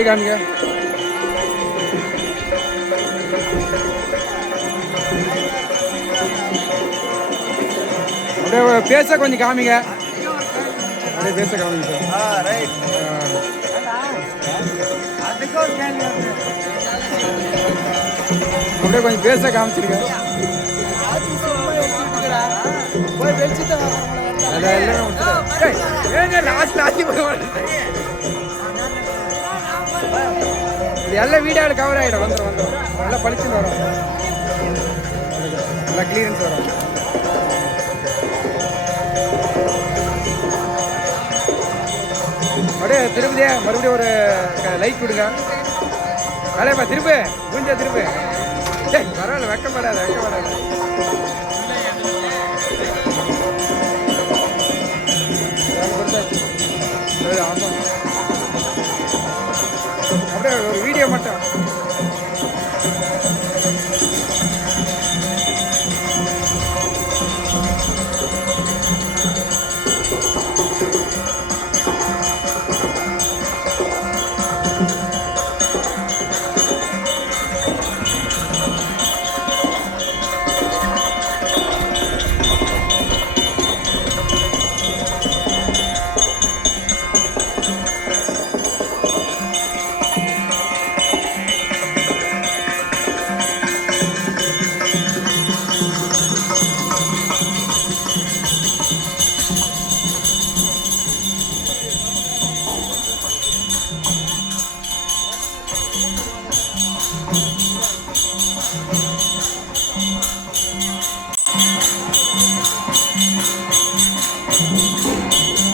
கை காமிங்க. அப்படியே பேச கொஞ்சம் காமிங்க. அப்படியே பேச காமிங்க சார். அப்படியே கொஞ்சம் பேச காமிச்சிருக்கேன். எல்லாம் வீடியோவில் கவர் ஆகிடும். வந்துடும் நல்லா பளிச்சுன்னு வரும். நல்லா கிளியரன்ஸ் வரும். அப்படியே திருப்பதியே மறுபடியும் ஒரு லைக் கொடுங்க. வேலையப்பா திருப்பு பூஞ்சா திருப்பு. பரவாயில்ல, வெக்கப்படாத. அப்படியே ஒரு வீடியோ மட்டும்